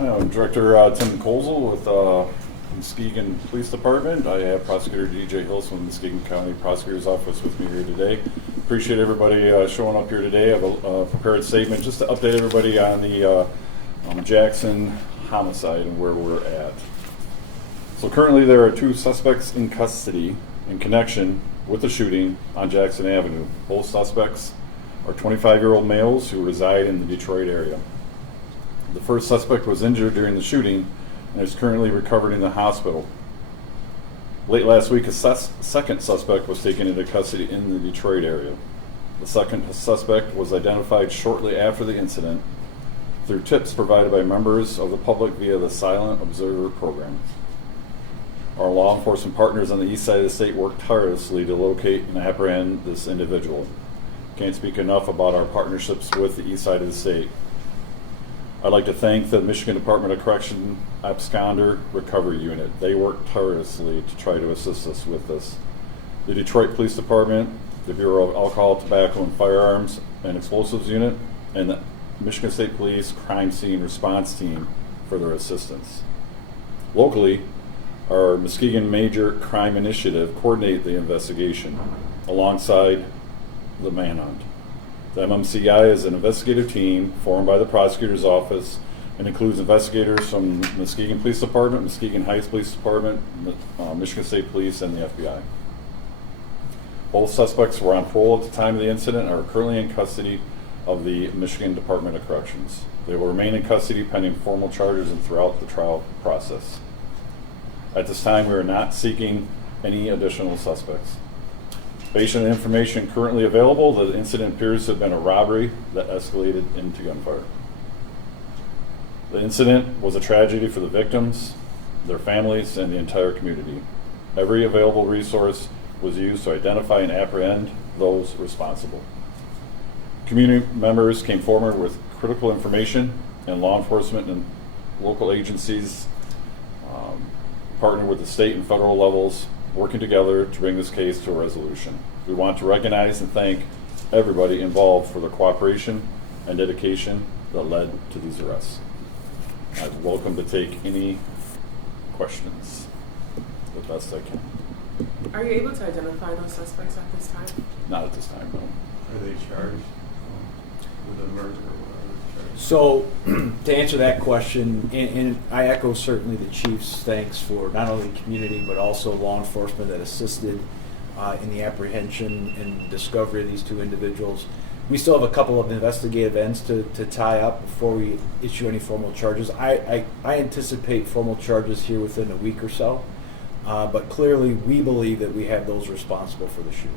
I'm Director Tim Kozel with Muskegon Police Department. I have Prosecutor DJ Hills from the Muskegon County Prosecutor's Office with me here today. Appreciate everybody showing up here today. I have a prepared statement just to update everybody on the Jackson homicide and where we're at. So currently there are 2 suspects in custody in connection with the shooting on Jackson Avenue. Both suspects are 25-year-old males who reside in the Detroit area. The first suspect was injured during the shooting and is currently recovered in the hospital. Late last week, a second suspect was taken into custody in the Detroit area. The second suspect was identified shortly after the incident through tips provided by members of the public via the Silent Observer program. Our law enforcement partners on the east side of the state worked tirelessly to locate and apprehend this individual. Can't speak enough about our partnerships with the east side of the state. I'd like to thank the Michigan Department of Correction Absconder Recovery Unit. They worked tirelessly to try to assist us with this. The Detroit Police Department, the Bureau of Alcohol, Tobacco, and Firearms and Explosives Unit, and the Michigan State Police Crime Scene Response Team for their assistance. Locally, our Muskegon Major Crime Initiative coordinated the investigation alongside the manhunt. The MMCI is an investigative team formed by the prosecutor's office and includes investigators from Muskegon Police Department, Muskegon Heights Police Department, Michigan State Police, and the FBI. Both suspects were on parole at the time of the incident and are currently in custody of the Michigan Department of Corrections. They will remain in custody pending formal charges and throughout the trial process. At this time, we are not seeking any additional suspects. Based on the information currently available, the incident appears to have been a robbery that escalated into gunfire. The incident was a tragedy for the victims, their families, and the entire community. Every available resource was used to identify and apprehend those responsible. Community members came forward with critical information, and law enforcement and local agencies partnered with the state and federal levels, working together to bring this case to a resolution. We want to recognize and thank everybody involved for their cooperation and dedication that led to these arrests. I'm welcome to take any questions the best I can. Are you able to identify those suspects at this time? Not at this time, no. Are they charged with a murder or whatever? So, to answer that question, and I echo certainly the chief's thanks for not only the community but also law enforcement that assisted in the apprehension and discovery of these 2 individuals. We still have a couple of investigative ends to tie up before we issue any formal charges. I anticipate formal charges here within a week or so, but clearly we believe that we have those responsible for the shooting.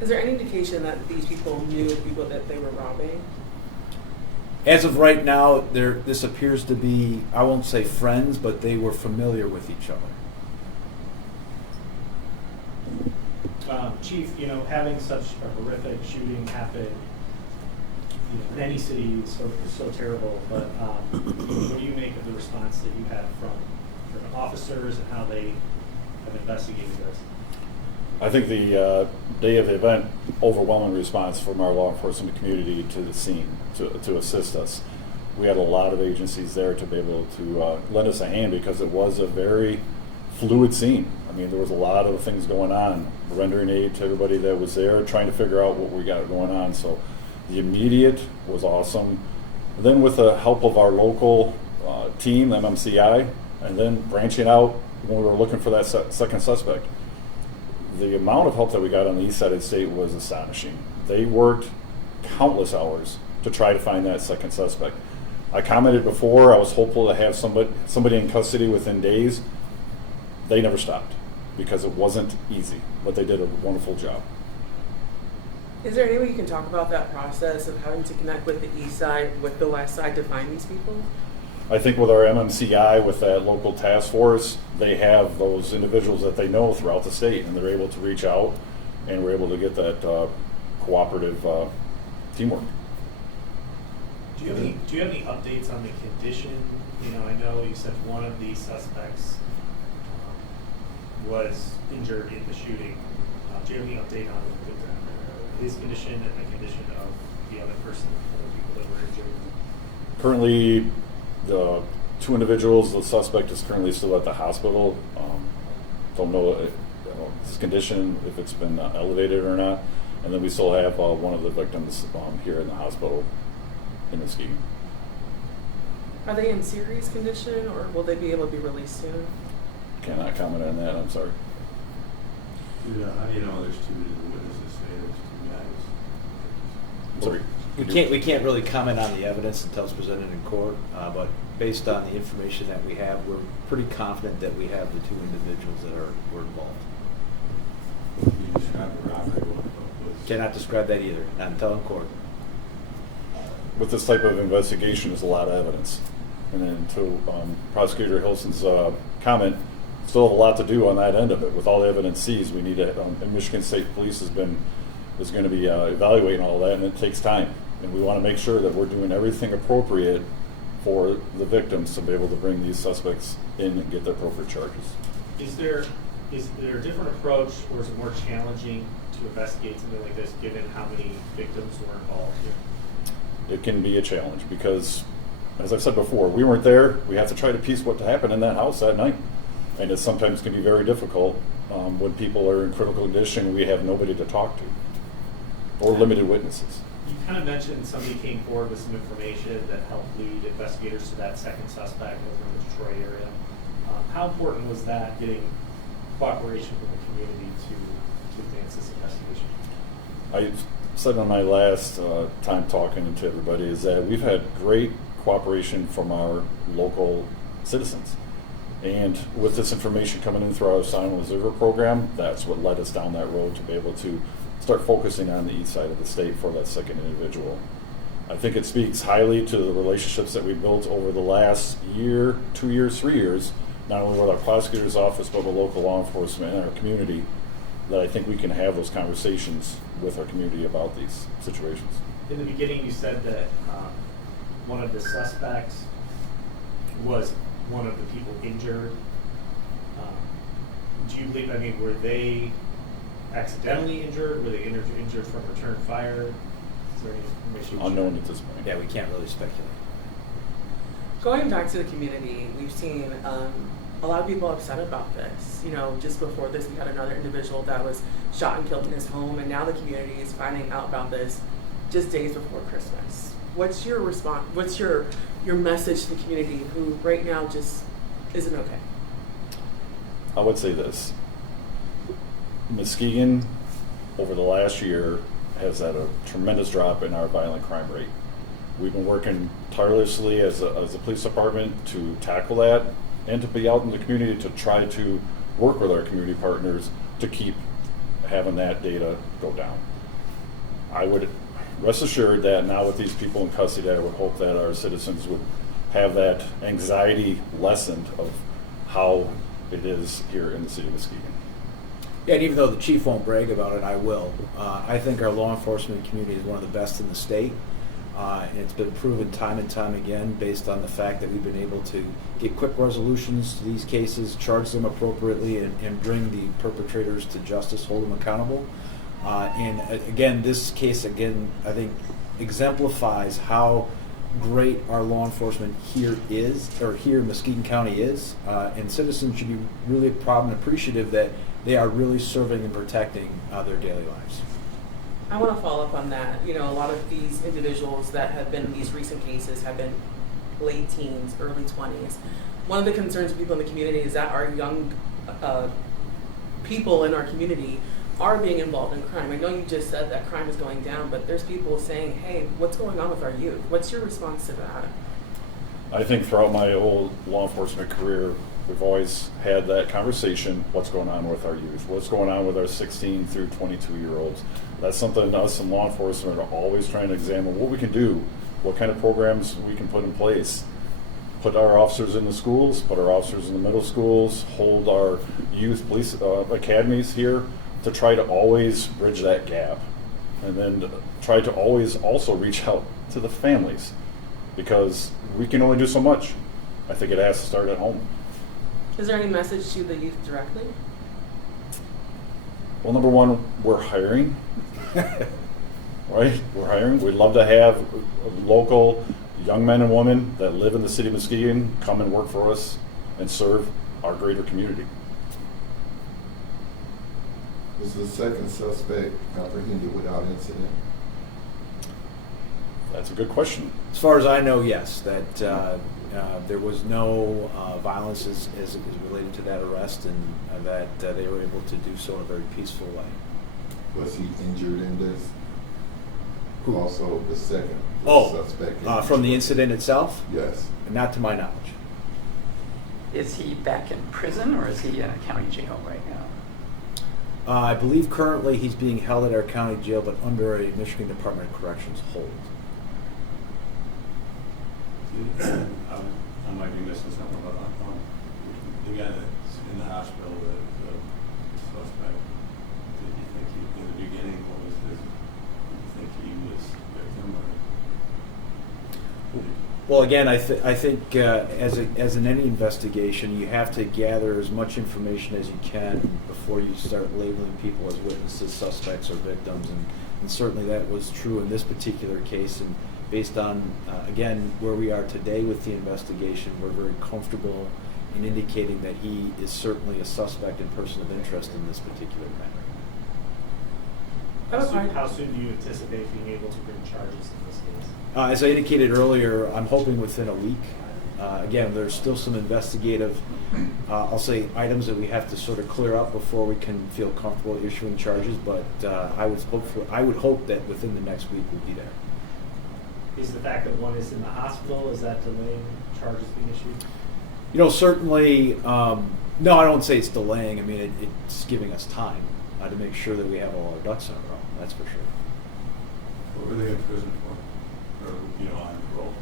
Is there any indication that these people knew the people that they were robbing? As of right now, this appears to be, I won't say friends, but they were familiar with each other. Chief, having such a horrific shooting happen in any city is so terrible, but what do you make of the response that you had from officers and how they have investigated this? I think the day of the event, overwhelming response from our law enforcement community to the scene to assist us. We had a lot of agencies there to be able to lend us a hand because it was a very fluid scene. I mean, there was a lot of things going on, rendering aid to everybody that was there, trying to figure out what we got going on. So the immediate was awesome. Then with the help of our local team, MMCI, and then branching out when we were looking for that second suspect, the amount of help that we got on the east side of the state was astonishing. They worked countless hours to try to find that second suspect. I commented before, I was hopeful to have somebody in custody within days. They never stopped because it wasn't easy, but they did a wonderful job. Is there any way you can talk about that process of having to connect with the east side, with the west side to find these people? I think with our MMCI, with that local task force, they have those individuals that they know throughout the state, and they're able to reach out, and we're able to get that cooperative teamwork. Do you have any updates on the condition? I know you said one of the suspects was injured in the shooting. Do you have any update on his condition and the condition of the other person, the people that were injured? Currently, The two individuals, the suspect is currently still at the hospital. Don't know his condition, if it's been elevated or not. And then we still have one of the victims here in the hospital in Muskegon. Are they in serious condition, or will they be able to be released soon? Cannot comment on that, I'm sorry. Yeah, how do you know there's two witnesses say there's two guys? I'm sorry. We can't really comment on the evidence until it's presented in court, but based on the information that we have, we're pretty confident that we have the two individuals that were involved. You described the robbery, what was... Cannot describe that either, not until in court. With this type of investigation, there's a lot of evidence. And then to Prosecutor Hilson's comment, still have a lot to do on that end of it. With all the evidence seized, we need to, and Michigan State Police is going to be evaluating all that, and it takes time. And we want to make sure that we're doing everything appropriate for the victims to be able to bring these suspects in and get the appropriate charges. Is there a different approach, or is it more challenging to investigate something like this, given how many victims were involved here? It can be a challenge because, as I've said before, we weren't there. We have to try to piece what happened in that house that night. And it sometimes can be very difficult when people are in critical condition and we have nobody to talk to or limited witnesses. You kind of mentioned somebody came forward with some information that helped lead investigators to that second suspect over in the Detroit area. How important was that, getting cooperation from the community to advance this investigation? I said on my last time talking to everybody is that we've had great cooperation from our local citizens. And with this information coming in through our Silent Observer program, that's what led us down that road to be able to start focusing on the east side of the state for that second individual. I think it speaks highly to the relationships that we built over the last year, 2 years, 3 years, not only with our prosecutor's office, but with local law enforcement and our community, that I think we can have those conversations with our community about these situations. In the beginning, you said that one of the suspects was one of the people injured. Do you believe, were they accidentally injured? Were they injured from return fire? Is there any information? Unknown at this point. Yeah, we can't really speculate. Going back to the community, we've seen a lot of people upset about this. You know, just before this, we had another individual that was shot and killed in his home, and now the community is finding out about this just days before Christmas. What's your response? What's your message to the community who right now just isn't okay? I would say this. Muskegon, over the last year, has had a tremendous drop in our violent crime rate. We've been working tirelessly as a police department to tackle that and to be out in the community to try to work with our community partners to keep having that data go down. I would rest assured that now with these people in custody, I would hope that our citizens would have that anxiety lessened of how it is here in the city of Muskegon. Yeah, and even though the chief won't brag about it, I will. I think our law enforcement community is one of the best in the state. And it's been proven time and time again based on the fact that we've been able to get quick resolutions to these cases, charge them appropriately, and bring the perpetrators to justice, hold them accountable. And again, this case, I think exemplifies how great our law enforcement here is, or here in Muskegon County is. And citizens should be really proud and appreciative that they are really serving and protecting their daily lives. I want to follow up on that. You know, a lot of these individuals that have been in these recent cases have been late teens, early 20s. One of the concerns of people in the community is that our young people in our community are being involved in crime. I know you just said that crime is going down, but there's people saying, hey, what's going on with our youth? What's your response to that? I think throughout my whole law enforcement career, we've always had that conversation, what's going on with our youth, what's going on with our 16 through 22-year-olds. That's something us in law enforcement are always trying to examine what we can do, what kind of programs we can put in place. Put our officers in the schools, put our officers in the middle schools, hold our youth police academies here to try to always bridge that gap. And then try to always also reach out to the families, because we can only do so much. I think it has to start at home. Is there any message to the youth directly? Well, number one, we're hiring. Right? We're hiring. We'd love to have local young men and women that live in the city of Muskegon come and work for us and serve our greater community. Was the second suspect apprehended without incident? That's a good question. As far as I know, yes, that there was no violence as is related to that arrest, and that they were able to do so in a very peaceful way. Was he injured in this? Who? Also, the second suspect. From the incident itself? Yes. Not to my knowledge. Is he back in prison or is he in a county jail right now? I believe currently he's being held at our county jail, but under a Michigan Department of Corrections hold. I might be missing something, but the guy that's in the hospital, the suspect, did you think in the beginning, what was his, did you think he was victim or? Well, again, I think as in any investigation, you have to gather as much information as you can before you start labeling people as witnesses, suspects, or victims, and certainly that was true in this particular case. And based on, again, where we are today with the investigation, we're very comfortable in indicating that he is certainly a suspect and person of interest in this particular matter. How soon do you anticipate being able to bring charges in this case? As I indicated earlier, I'm hoping within a week. Again, there's still some investigative, I'll say, items that we have to sort of clear up before we can feel comfortable issuing charges, but I would hope that within the next week we'll be there. Is the fact that one is in the hospital, is that delaying charges being issued? You know, certainly, no, I don't say it's delaying. I mean, it's giving us time to make sure that we have all our ducks in a row, that's for sure. What were they in prison for? Or, on parole?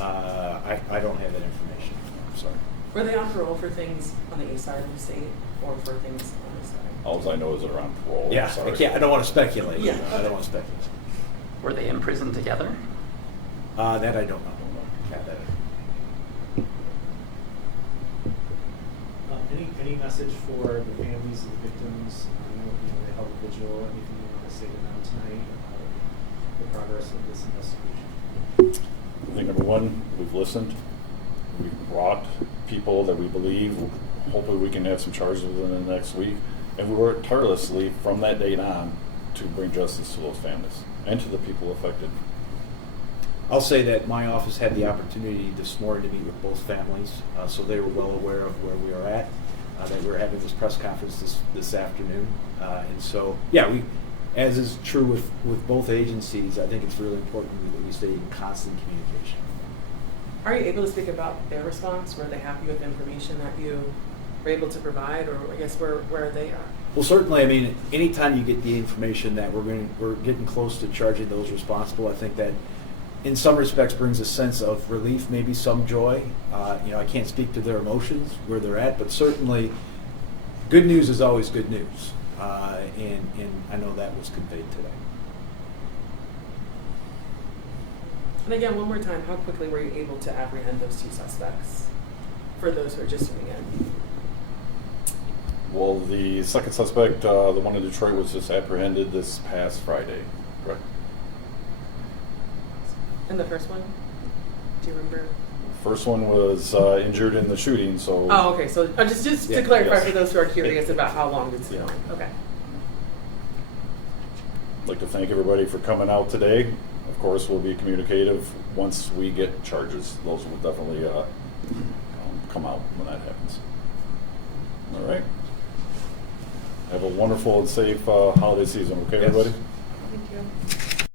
I don't have that information, I'm sorry. Were they on parole for things on the east side of the state or for things on the side? All I know is they're on parole. Yeah, Sorry. I don't want to speculate. Yeah. I don't want to speculate. Were they in prison together? That I don't know. Yeah, that Any message for the families of the victims? I know they held a vigil. Anything you want to say to them tonight about the progress of this investigation? I think number one, we've listened. We've brought people that we believe. Hopefully we can have some charges within the next week. And we worked tirelessly from that date on to bring justice to those families and to the people affected. I'll say that my office had the opportunity this morning to meet with both families, so they were well aware of where we are at, that we're having this press conference this afternoon. And so, yeah, as is true with both agencies, I think it's really important that we stay in constant communication. Are you able to speak about their response? Were they happy with the information that you were able to provide, or I guess where they are? Well, certainly, I mean, anytime you get the information that we're getting close to charging those responsible, I think that in some respects brings a sense of relief, maybe some joy. I can't speak to their emotions, where they're at, but certainly good news is always good news. And I know that was conveyed today. And again, one more time, how quickly were you able to apprehend those two suspects for those who are just tuning in? Well, the second suspect, the one in Detroit, was just apprehended this past Friday, correct? And the first one? Do you remember? First one was injured in the shooting, so. Oh, okay. So just Yeah, to clarify yes. for those who are curious about how long it's been Yeah. going. Okay. I'd like to thank everybody for coming out today. Of course, we'll be communicative once we get charges. Those will definitely come out when that happens. All right. Have a wonderful and safe holiday season, okay, Yes. everybody? Thank you.